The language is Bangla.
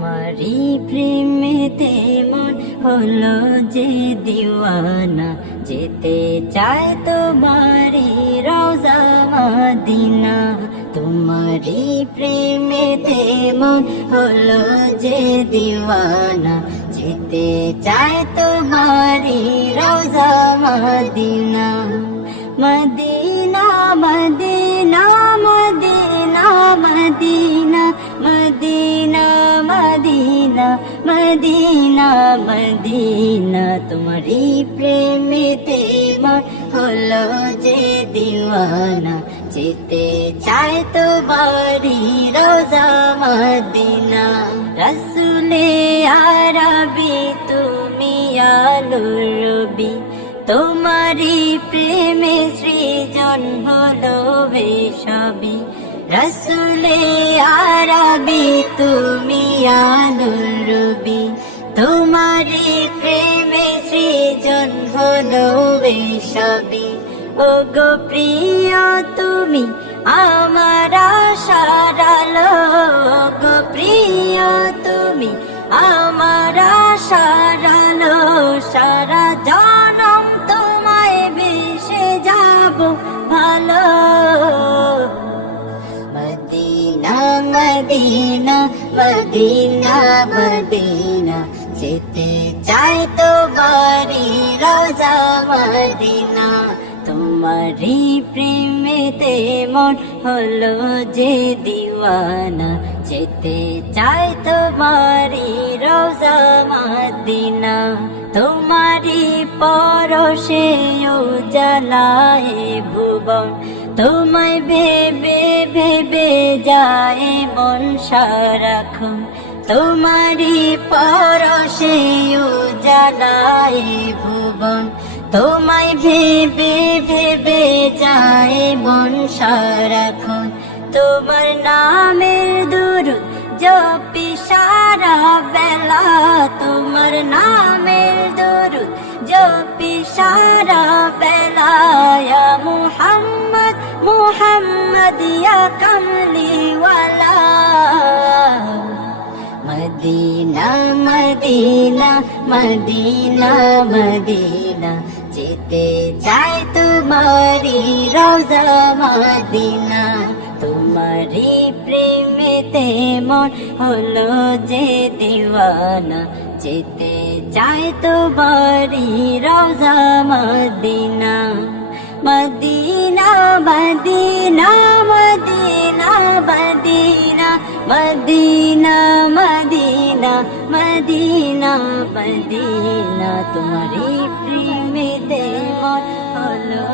তোমারি প্রেমেতে মন হলো যে দিওয়ানা, যেতে চায় তোমারি রওজা মদিনা। তোমারি প্রেমেতে মন হলো যে দিওয়ানা, যেতে চায় তোমারি রওজা Medina. Medina Medina Medina Medina Medina Medina Medina Medina, তোমারি প্রেমেতে মন হলো যে দিওয়ানা, যেতে চায় তোমারি রওজা মদিনা। রসুলে আরবি তুমি আলোর রবি, তোমারি প্রেমে সৃজন হলো বেশবি। রসুলে আরবি তুমি আলোর রবি, তোমারি প্রেমে সৃজন হলো বেশবি। ও গো প্রিয় তুমি আমার আশার আলো, গো প্রিয় তুমি আমার আশার আলো। সারা জনম তোমায় বেসে যাব ভালো। মদিনা মদিনা মদিনা মদিনা, যেতে চায় তোমারি রওজা মদিনা। তোমারি প্রেমেতে মন হলো যে দিওয়ানা, যেতে চায় তোমারি রওজা মদিনা। তোমারি পরশে উজালায় ভুবন, তোমায় ভেবে ভেবে যায় মন সারাক্ষণ। তোমারি পরশে উজালায় ভুবন, তোমায় ভেবে ভেবে যায় মন সারাক্ষণ। তোমার নামের দুরূদ জপি সারা বেলা, তোমার নামের দুরূদ জপি সারা বেলা। ইয়া মুহাম্মদ মুহাম্মদ ইয়া কামলিওয়ালা। মদিনা মদিনা মদিনা মদিনা, যেতে চায় তোমারি রওজা মদিনা। তোমারি প্রেমেতে মন হলো যে দিওয়ানা, যেতে চায় তোমারি রওজা Medina. Medina Medina Medina Medina Medina Medina Medina Medina, তোমারি প্রেমেতে মন হলো